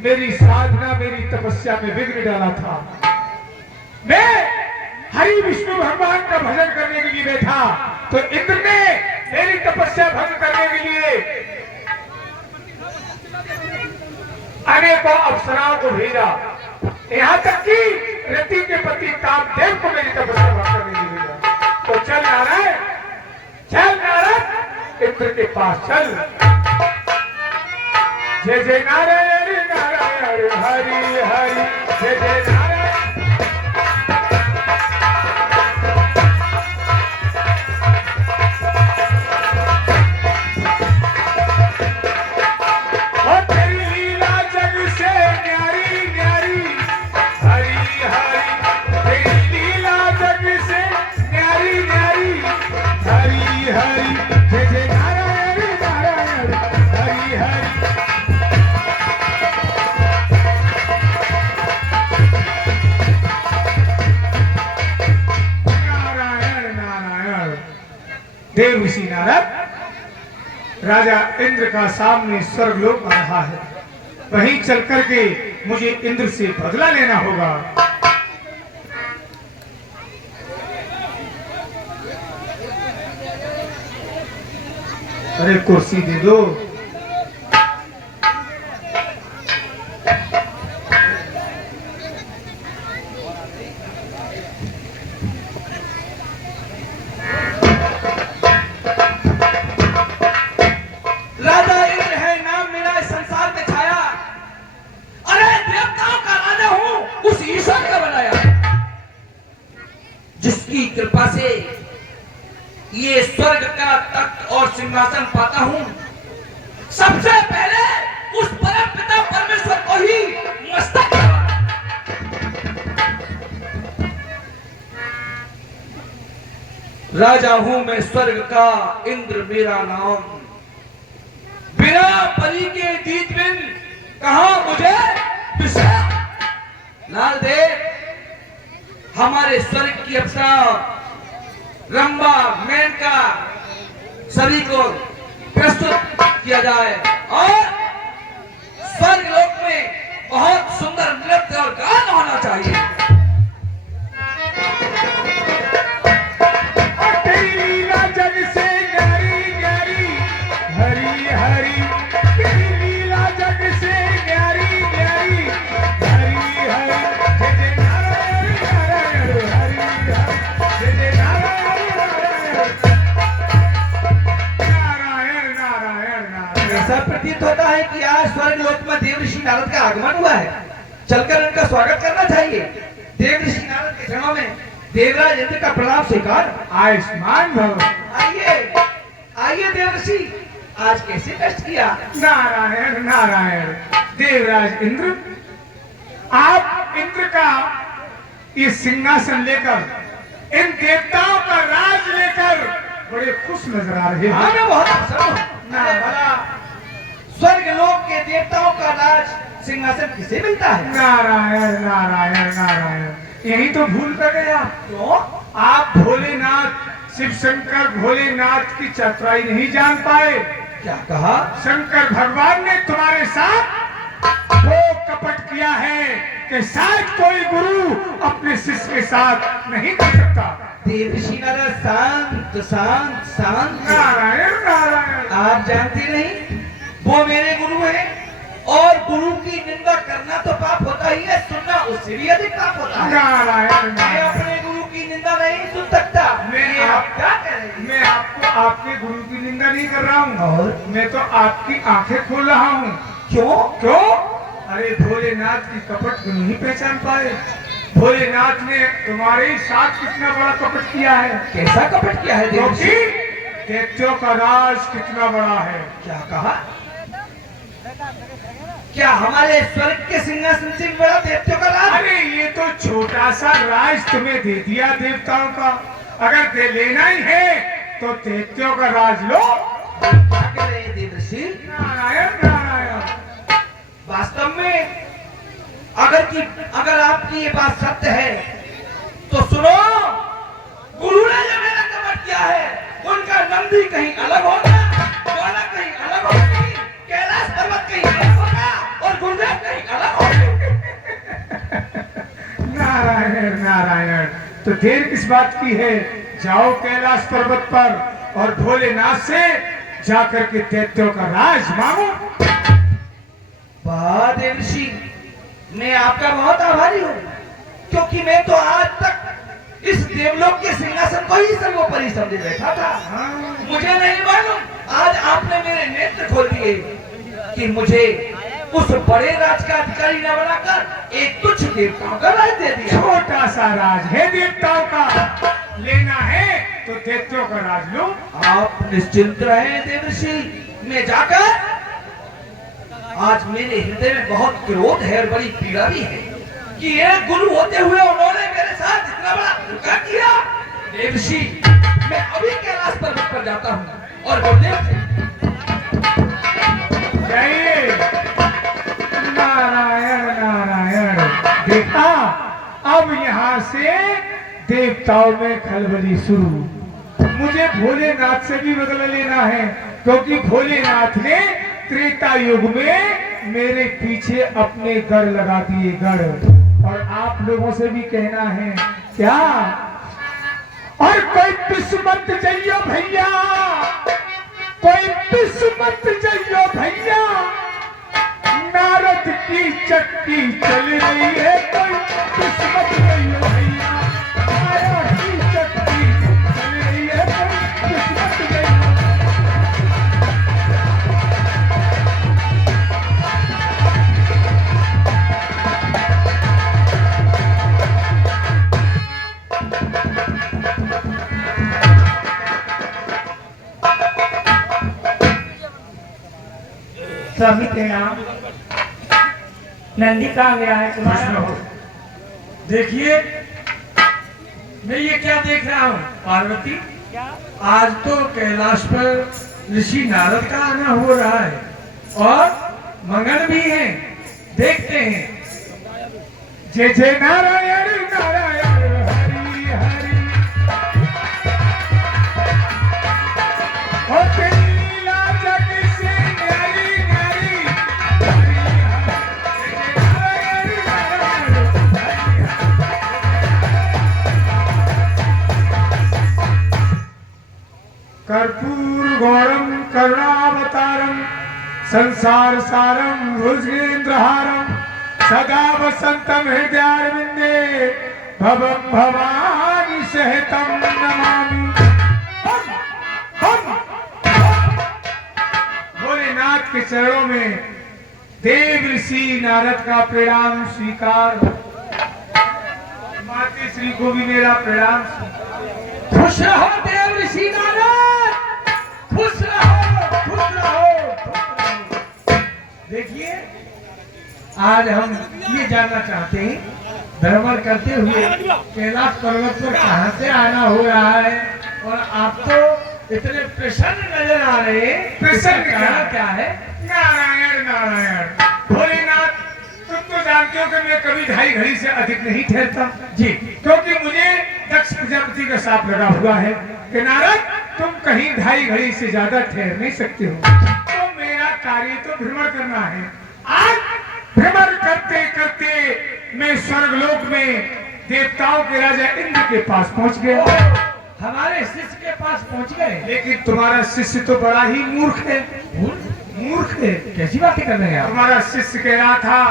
मेरी साधना, मेरी तपस्या में विघ्न डाला था। मैं हरि विष्णु भगवान का भजन करने के लिए बैठा तो इंद्र ने मेरी तपस्या भंग करने के लिए अनेकों अप्सराओं को भेजा। यहाँ तक कि रति के पति कामदेव को मेरी तपस्या भंग करने के लिए भेजा। तो चल नारायण, चल नारद, इंद्र के पास चल। जय जय नारायण नारायण हरि हरि, जय जय नारायण। और तेरी लीला जग से न्यारी न्यारी, हरि हरि। तेरी लीला जग से न्यारी न्यारी, हरि हरि। जय जय नारायण नारायण हरि हरि। देव ऋषि नारद, राजा इंद्र का सामने स्वर्गलोक आ रहा है। वहीं चल करके मुझे इंद्र से बदला लेना होगा। अरे कुर्सी दे दो। कृपा से ये स्वर्ग का तख्त और सिंहासन पाता हूं। सबसे पहले उस परम पिता परमेश्वर को ही मस्तक राजा हूं मैं स्वर्ग का, इंद्र मेरा नाम। बिना परी के दीद बिन कहां मुझे विषय। लाल देव, हमारे स्वर्ग की अप्सरा रंभा मेनका सभी को प्रस्तुत किया जाए और स्वर्ग लोक में बहुत सुंदर नृत्य और गान होना चाहिए। तेरी लीला जग से न्यारी न्यारी, हरि हरि। तेरी लीला जग से न्यारी न्यारी, हरि हरि। जय जय नारायण नारायण हरि हरि, जय जय नारायण नारायण नारायण नारायण। ऐसा प्रतीत होता है कि आज स्वर्ग लोक में देव ऋषि नारद का आगमन हुआ है। चलकर उनका स्वागत करना चाहिए। देव ऋषि नारद के चरणों में देवराज इंद्र का प्रणाम स्वीकार। आयुष्मान भव। आइए आइए देव ऋषि, आज कैसे कष्ट किया। नारायण नारायण। देवराज इंद्र, आप इंद्र का ये सिंहासन लेकर, इन देवताओं का राज लेकर बड़े खुश नजर आ रहे हैं। हाँ, मैं बहुत प्रसन्न हूं। भला स्वर्ग लोक के देवताओं का राज सिंहासन किसे मिलता है। नारायण नारायण नारायण। यही तो भूल कर गया। क्यों? आप भोलेनाथ, शिव शंकर भोलेनाथ की चतुराई नहीं जान पाए। क्या कहा? शंकर भगवान ने तुम्हारे साथ वो कपट किया है कि शायद कोई गुरु अपने शिष्य के साथ नहीं कर सकता। देव ऋषि नारद, शांत शांत शांत। नारायण नारायण। आप जानते नहीं, वो मेरे गुरु हैं और गुरु की निंदा करना तो पाप होता ही है, सुनना उससे भी अधिक पाप होता है। नारायण मैं अपने गुरु की निंदा नहीं सुन सकता। आप क्या कह रहे हैं? मैं आपको आपके गुरु की निंदा नहीं कर रहा हूँ, और मैं तो आपकी आंखें खोल रहा हूँ। क्यों? क्यों? अरे भोलेनाथ की कपट को नहीं पहचान पाए। भोलेनाथ ने तुम्हारे साथ कितना बड़ा कपट किया है। कैसा कपट किया है देव ऋषि? क्योंकि दैत्यों का राज कितना बड़ा है। क्या कहा? क्या हमारे स्वर्ग के सिंहासन से भी बड़ा देवताओं का राज? अरे ये तो छोटा सा राज तुम्हें दे दिया देवताओं का। अगर दे लेना ही है तो दैत्यों का राज लो। क्या कह रहे हैं देव ऋषि? नारायण नारायण। वास्तव में अगर आपकी ये बात सत्य है तो सुनो, गुरु ने जो मेरा कपट किया है उनका नंदी कहीं अलग होगा, ज्वाला कहीं अलग होगी, कैलाश पर्वत कहीं अलग होगा और गुरुदेव कहीं नारायण, तो देर किस बात की है? जाओ कैलाश पर्वत पर और भोलेनाथ से जाकर के दैत्यों का राज मांगो। वाह देवर्षि, मैं आपका बहुत आभारी हूँ, क्योंकि मैं तो आज तक इस देवलोक के सिंहासन को ही सर्वोपरि समझे बैठा था। मुझे नहीं मालूम आज आपने मेरे नेत्र खोल दिए कि मुझे उस बड़े राज का अधिकारी न बनाकर एक तुच्छ देवताओं का राज दे दिया। छोटा सा राज है देवताओं का, लेना है तो दैत्यों का राज लो। आप निश्चिंत रहें देवर्षि, मैं जाकर, आज मेरे हृदय में बहुत क्रोध है और बड़ी पीड़ा भी है कि ये गुरु होते हुए उन्होंने मेरे साथ इतना बड़ा धोखा किया। देवर्षि, मैं अभी कैलाश पर्वत पर जाता हूँ और गुरुदेव से जाइए। नारायण नारायण, देखा अब यहाँ से देवताओं में खलबली शुरू। मुझे भोलेनाथ से भी बदला लेना है, क्योंकि भोलेनाथ ने त्रेता युग में मेरे पीछे अपने गढ़ लगा दिए, गढ़। और आप लोगों से भी कहना है क्या? और कोई किस्मत चाहिए भैया, कोई किस्मत चाहिए भैया, नारद की चक्की चल रही है। कोई किस्मत चाहिए भैया, नारद की चक्की चल रही है। कोई किस्मत चाहिए। स्वामी के नाम नंदी कहाँ गया है तुम्हारा? देखिए, मैं ये क्या देख रहा हूँ पार्वती, क्या? आज तो कैलाश पर ऋषि नारद का आना हो रहा है और मगन भी है। देखते हैं। जय जय नारायण नारायण हरि हरि। ओ तेरी लीला जग से न्यारी न्यारी। हरि हरि। जय जय नारायण नारायण हरि हरि। कर्पूर गौरम करुणावतारम संसार सारम भुजगेंद्रहारम सदा वसंतम हृदयारविंदे भवं भवानी सहितं नमामि। भोलेनाथ के चरणों में देव ऋषि नारद का प्रणाम स्वीकार। माते श्री को भी मेरा प्रणाम। खुश रहो देव ऋषि नारद, खुश रहो, खुश रहो, खुश रहो। देखिए, आज हम ये जानना चाहते हैं, भ्रमण करते हुए कैलाश पर्वत पर कहाँ से आना हो रहा है, और आप तो इतने प्रसन्न नजर आ रहे हैं। प्रसन्न क्या है? नारायण नारायण। भोलेनाथ, तुम तो जानते हो कि मैं कभी ढाई घड़ी से अधिक नहीं ठहरता जी, क्योंकि मुझे दक्ष प्रजापति का साथ लगा हुआ है कि नारद, तुम कहीं ढाई घड़ी से ज्यादा ठहर नहीं सकते हो। तो मेरा कार्य तो भ्रमण करना है। आज भ्रमण करते करते मैं स्वर्गलोक में देवताओं के राजा इंद्र के पास पहुंच गया। हमारे शिष्य के पास पहुंच गए। लेकिन तुम्हारा शिष्य तो बड़ा ही मूर्ख है। मूर्ख है। कैसी बातें कर रहे हैं आप? तुम्हारा शिष्य कह रहा था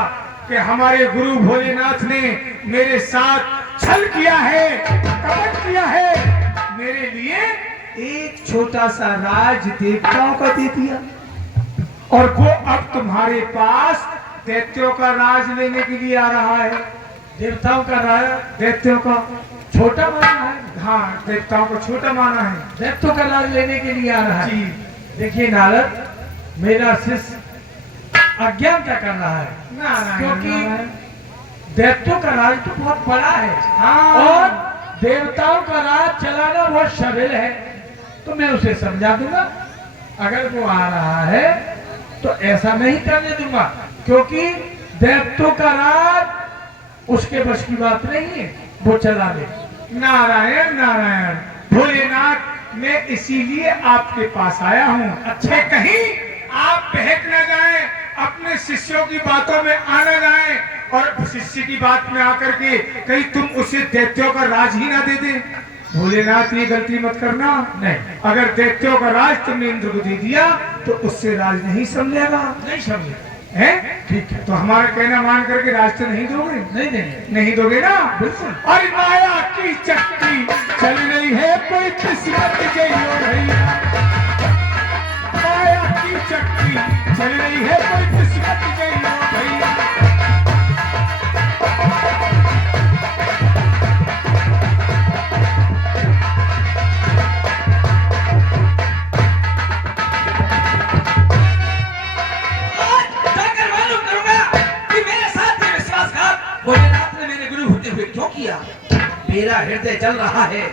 कि हमारे गुरु भोलेनाथ ने मेरे साथ छल किया है, कपट किया है, मेरे लिए एक छोटा सा राज देवताओं का दे दिया, और वो अब तुम्हारे पास दैत्यों का राज लेने के लिए आ रहा है। देवताओं का राज दैत्यों का छोटा माना है। हाँ, देवताओं को छोटा माना है। दैत्यों का राज लेने के लिए आ रहा है। जी। देखिए नारद, मेरा शिष्य अज्ञान क्या कर रहा है, नारायण क्योंकि नारायण। दैत्यों का राज तो बहुत बड़ा है हाँ। और देवताओं का राज चलाना बहुत सरल है। तो मैं उसे समझा दूंगा, अगर वो आ रहा है तो ऐसा नहीं करने दूंगा, क्योंकि दैत्यों का राज उसके बस की बात नहीं है, वो चला ले। नारायण नारायण। भोलेनाथ, मैं इसीलिए आपके पास आया हूँ। अच्छे कहीं आप बहक न जाएं, अपने शिष्यों की बातों में आ न जाएं, और शिष्य की बात में आकर के कहीं तुम उसे दैत्यों का राज ही ना दे दे। भोलेनाथ ये गलती मत करना। नहीं, अगर दैत्यों का राज तुमने इंद्र को दे दिया तो उससे राज नहीं संभलेगा, नहीं समझे, है? ठीक है, तो हमारा कहना मान करके राज तो नहीं दोगे? नहीं देंगे, नहीं दोगे ना? बिल्कुल। और माया की चक्की चल रही है, कोई किस्मत गई हो भैया। माया की चक्की चल रही है, कोई किस्मत गई हो भैया। आज जाकर मालूम करूंगा कि मेरे साथ ये विश्वासघात भोलेनाथ ने मेरे गुरु होते हुए क्यों किया। मेरा हृदय जल रहा है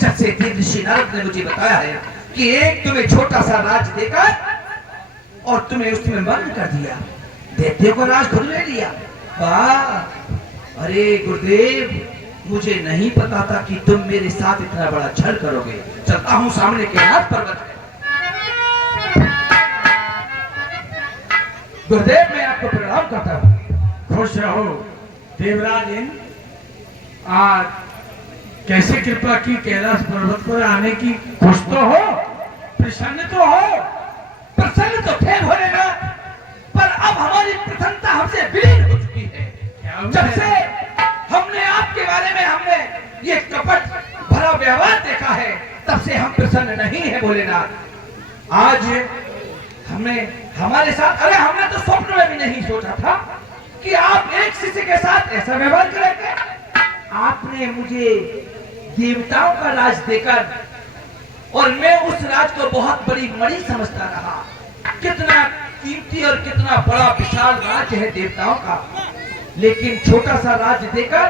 जब से देव ऋषि नारद ने मुझे बताया है कि एक तुम्हें छोटा सा राज देकर और तुम्हें उसमें बंद कर दिया, दैत्यों का राज खुद ले लिया। वाह! अरे गुरुदेव, मुझे नहीं पता था कि तुम मेरे साथ इतना बड़ा छल करोगे। चलता हूँ, सामने कैलाश पर्वत है। गुरुदेव, मैं आपको प्रणाम करता हूँ। खुश रहो देवराज इंद्र। आज कैसे कृपा की कैलाश पर्वत पर आने की? खुश तो हो, प्रसन्न तो हो। प्रसन्न तो थे भोलेनाथ, पर अब हमारी प्रसन्नता हमसे विलीन हो चुकी है। जब से हमने आपके बारे में हमने ये कपट भरा व्यवहार देखा है, तब से हम प्रसन्न नहीं है भोलेनाथ। आज हमने हमारे साथ, अरे हमने तो स्वप्न में भी नहीं सोचा था कि आप एक शिष्य के साथ ऐसा व्यवहार करेंगे। आपने मुझे देवताओं का राज देकर, और मैं उस राज को बहुत बड़ी मणि समझता रहा। कितना कीमती और कितना बड़ा विशाल राज है देवताओं का, लेकिन छोटा सा राज देकर